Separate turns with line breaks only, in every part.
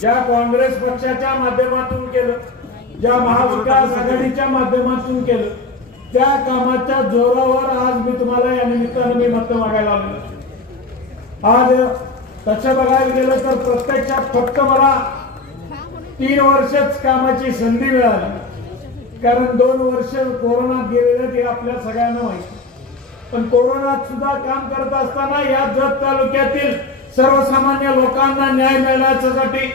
ज्या काँग्रेस पक्षाच्या माध्यमातून केलं ज्या महाविकास आघाडीच्या माध्यमातून केलं त्या कामाच्या जोरावर आज मी तुम्हाला या निमित्तानं मी मत मागायला आलो आज तसं बघायला गेलं तर प्रत्यक्षात फक्त मला तीन वर्षच कामाची संधी मिळाली. कारण दोन वर्ष कोरोनात गेलेलं ते आपल्या सगळ्यांना माहिती. पण कोरोनात सुद्धा काम करत असताना या जत तालुक्यातील सर्वसामान्य लोकांना न्याय मिळण्यासाठी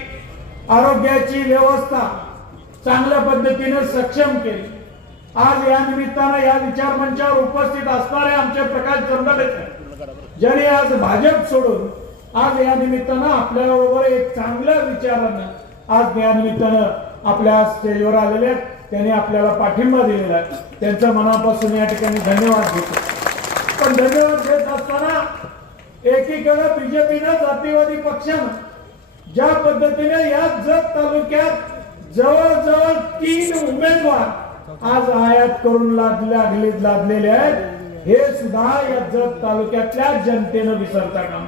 आरोग्याची व्यवस्था चांगल्या पद्धतीने सक्षम केली. आज या निमित्तानं या विचार मंचावर उपस्थित असणारे आमचे प्रकाश जमदाडे ज्यांनी आज भाजप सोडून आज या निमित्तानं आपल्याबरोबर एक चांगल्या विचारानं आज या निमित्तानं आपल्या स्टेजवर आलेले आहेत. त्यांनी आपल्याला पाठिंबा दिलेला आहे. त्यांचं मनापासून या ठिकाणी धन्यवाद देतो. पण धन्यवाद देत असताना एकीकडे बीजेपीनं जातीवादी पक्षानं ज्या पद्धतीने या जत तालुक्यात जवळजवळ तीन उमेदवार आज आयात करून लागले लादलेले आहेत. हे सुद्धा या जत तालुक्यातल्या जनतेनं विसरता काम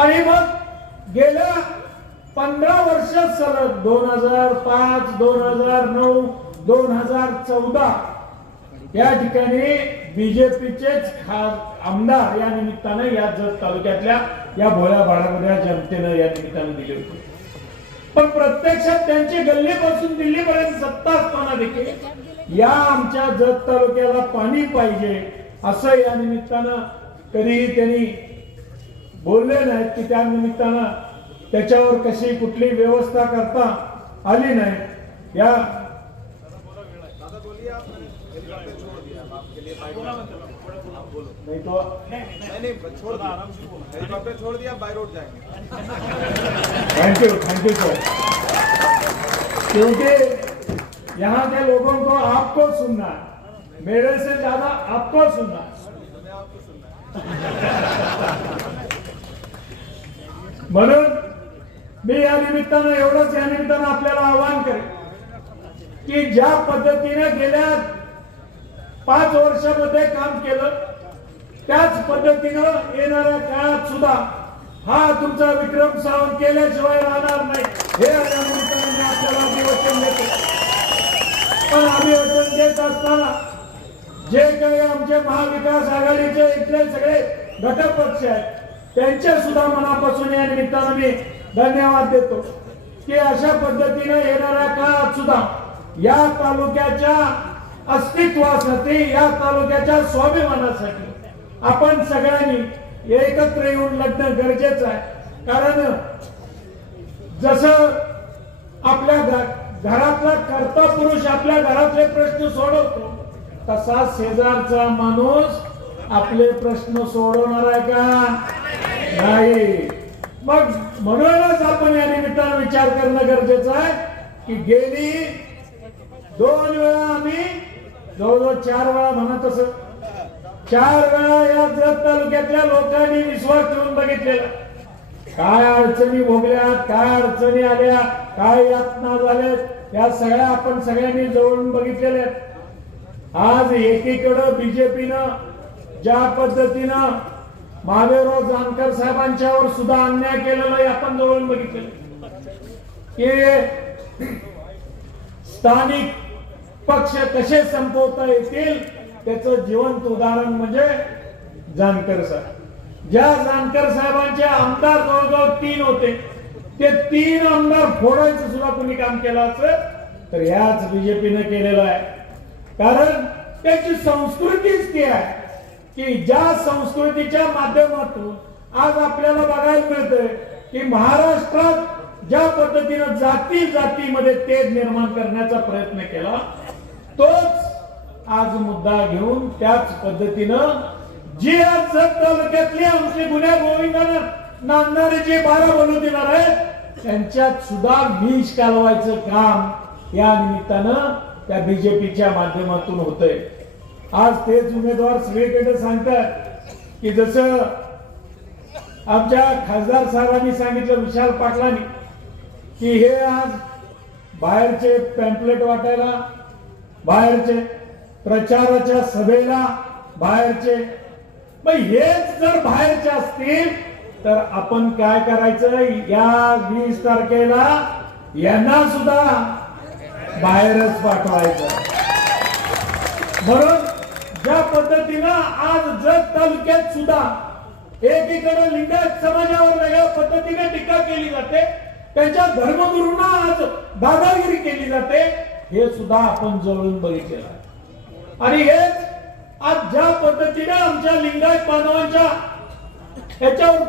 आणि मग गेल्या पंधरा वर्ष सलग दोन हजार पाच दोन हजार नऊ दोन हजार चौदा या ठिकाणी बीजेपीचेच खास आमदार या निमित्तानं या जत तालुक्यातल्या या भोळ्या भाडामध्ये जनतेनं या निमित्तानं दिले होते. पण प्रत्यक्षात त्यांची गल्लीपासून दिल्लीपर्यंत सत्ता असताना देखील या आमच्या जत तालुक्याला पाणी पाहिजे असं या निमित्तानं कधीही त्यांनी बोलले नाहीत की त्या निमित्तानं त्याच्यावर कशी कुठली व्यवस्था करता आली नाही. या नहीं तो
नहीं नहीं छोड़ दिया। हेलीकॉप्टर छोड़ दिया बाय रोड जाएंगे।
Thank you thank you sir क्योंकि यहाँ के लोगों को आपको सुनना है। मेरे से ज्यादा आपको सुनना है। म्हणून मी या निमित्तानं एवढंच या निमित्तानं आपल्याला आवाहन करेन की ज्या पद्धतीने गेल्या पाच वर्षामध्ये काम केलं त्याच पद्धतीनं येणाऱ्या काळात सुद्धा हा तुमचा विक्रम सावंत केल्याशिवाय राहणार नाही. हे या निमित्तानं आपल्याला अभिवचन देतो. पण अभिवचन देत असताना जे काही आमचे महाविकास आघाडीचे इथले सगळे घटक पक्ष आहेत त्यांच्या सुद्धा मनापासून या निमित्तानं मी धन्यवाद देतो. की अशा पद्धतीने येणाऱ्या काळात सुद्धा या तालुक्याच्या अस्तित्वासाठी या तालुक्याच्या स्वाभिमानासाठी आपण सगळ्यांनी एकत्र येऊन लढणं गरजेचं आहे. कारण जसं आपल्या घरातला कर्ता पुरुष आपल्या घरातले प्रश्न सोडवतो तसा शेजारचा माणूस आपले प्रश्न सोडवणार आहे का? नाही. मग म्हणूनच आपण या निमित्तानं विचार करणं गरजेचं आहे की गेली दोन वेळा आम्ही जवळजवळ चार वेळा म्हणत असत. चार वेळा या जत तालुक्यातल्या लोकांनी विश्वास ठेवून बघितलेला. काय अडचणी भोगल्या काय अडचणी आल्या काय यातना झाल्या या सगळ्या आपण सगळ्यांनी जवळून बघितलेल्या आज एकीकडं बीजेपीनं ज्या पद्धतीनं महादेवराव जानकर साहेबांच्यावर सुद्धा अन्याय केलेला आहे आपण जवळून बघितलेलं की स्थानिक पक्ष कसे संपवता येतील त्याचं जिवंत उदाहरण म्हणजे जानकर साहेब. ज्या जानकर साहेबांचे आमदार जवळजवळ तीन होते. ते तीन आमदार फोडायचं सुद्धा तुम्ही काम केलं असेल तर ह्याच बीजेपीने केलेलं आहे. कारण त्याची संस्कृतीच ती आहे की ज्या संस्कृतीच्या माध्यमातून आज आपल्याला बघायला मिळतंय की महाराष्ट्रात ज्या पद्धतीनं जाती जातीमध्ये तेज निर्माण करण्याचा प्रयत्न केला तोच आज मुद्दा घेऊन त्याच पद्धतीनं जी आज जत तालुक्यातली आमची गुन्ह्या गोविंदानं. नांदणारे जे बारा बनू देणार आहेत त्यांच्यात सुद्धा विष कालवायचं काम या निमित्तानं त्या बीजेपीच्या माध्यमातून होतंय. आज तेच उमेदवार सगळीकडे सांगतात की जसं आमच्या खासदार साहेबांनी सांगितलं विशाल पाटलांनी की हे आज बाहेरचे पॅम्पलेट वाटायला बाहेरचे प्रचाराच्या सभेला बाहेरचे. मग हेच जर बाहेरचे असतील तर आपण काय करायचं? या वीस तारखेला यांना सुद्धा बाहेरच पाठवायचं. म्हणून ज्या पद्धतीनं आज जत तालुक्यात सुद्धा एकीकडे लिंगायत समाजावर वेगळ्या पद्धतीने टीका केली जाते त्यांच्या धर्मगुरूंना आज दादागिरी केली जाते हे सुद्धा आपण जवळून बघितलेलं आहे. आणि हेच आज ज्या पद्धतीने आमच्या लिंगायत बांधवांच्या ह्याच्यावर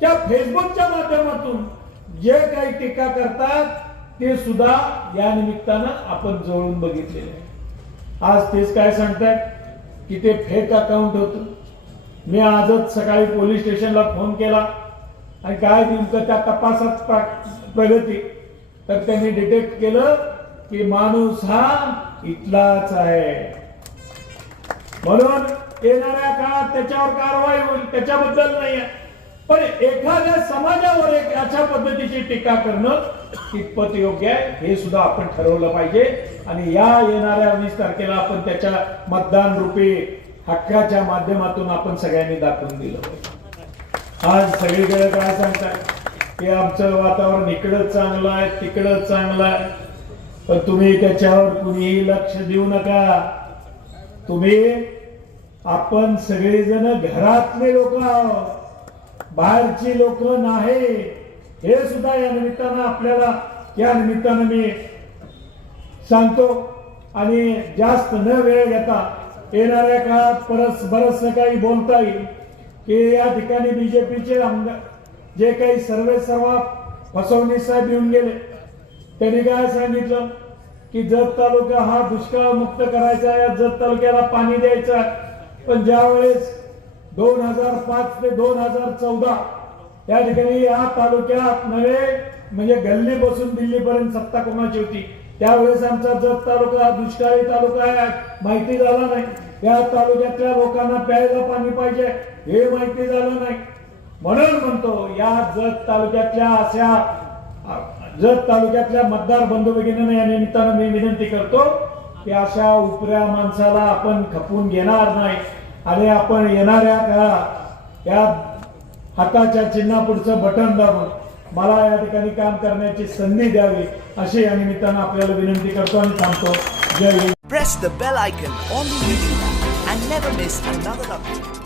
त्या फेसबुकच्या माध्यमातून जे काही टीका करतात ते सुद्धा या निमित्तानं आपण जवळून बघितलेले आहे. आज तेच काय सांगतात की ते फेक अकाउंट होतं. मी आजच सकाळी पोलीस स्टेशनला फोन केला. आणि काय नेमकं त्या तपासात प्रगती? तर त्यांनी डिटेक्ट केलं की माणूस हा इथलाच आहे. म्हणून येणाऱ्या काळात त्याच्यावर कारवाई होईल त्याच्याबद्दल नाही पण एखाद्या समाजावर एक अशा पद्धतीची टीका करणं कितपत योग्य आहे हे सुद्धा आपण ठरवलं पाहिजे. आणि या येणाऱ्या वीस तारखेला आपण त्याच्या मतदान रूपी हक्काच्या माध्यमातून आपण सगळ्यांनी दाखवून दिलं पाहिजे. आज सगळीकडे काय सांगताय? की आमचं वातावरण इकडं चांगलं आहे तिकडं चांगलं आहे. पण तुम्ही त्याच्यावर कुणीही लक्ष देऊ नका. तुम्ही आपण सगळेजण घरातले लोक आहोत. बाहेरची लोक नाही. हे सुद्धा या निमित्तानं आपल्याला या निमित्तानं मी सांगतो. आणि जास्त न वेळ घेता येणाऱ्या काळात परत बरच काही बोलता येईल की या ठिकाणी बीजेपीचे आमदार जे काही सर्वे सर्व फसवणीस साहेब येऊन गेले त्यांनी काय सांगितलं? की जत तालुका हा दुष्काळ मुक्त करायचा या जत तालुक्याला पाणी द्यायचं आहे. पण ज्या वेळेस दोन हजार पाच ते दोन हजार चौदा या ठिकाणी या तालुक्यात नव्हे म्हणजे गल्ली बसून दिल्लीपर्यंत सत्ता कोणाची होती? त्यावेळेस आमचा जत तालुका दुष्काळी तालुका आहे माहिती झाला नाही. या तालुक्यातल्या लोकांना प्यायला पाणी पाहिजे हे माहिती झालं नाही. म्हणून म्हणतो या जत तालुक्यातल्या अशा जत तालुक्यातल्या मतदार बंधू भगिनींना या निमित्तानं मी विनंती करतो की अशा उपऱ्या माणसाला आपण खपून घेणार नाही. आणि आपण येणाऱ्या काळात या हाताच्या चिन्हापुढचं बटन दाबून मला या ठिकाणी काम करण्याची संधी द्यावी अशी या निमित्तानं आपल्याला विनंती करतो आणि सांगतो जय Hind
the the bell icon on the and never miss another update.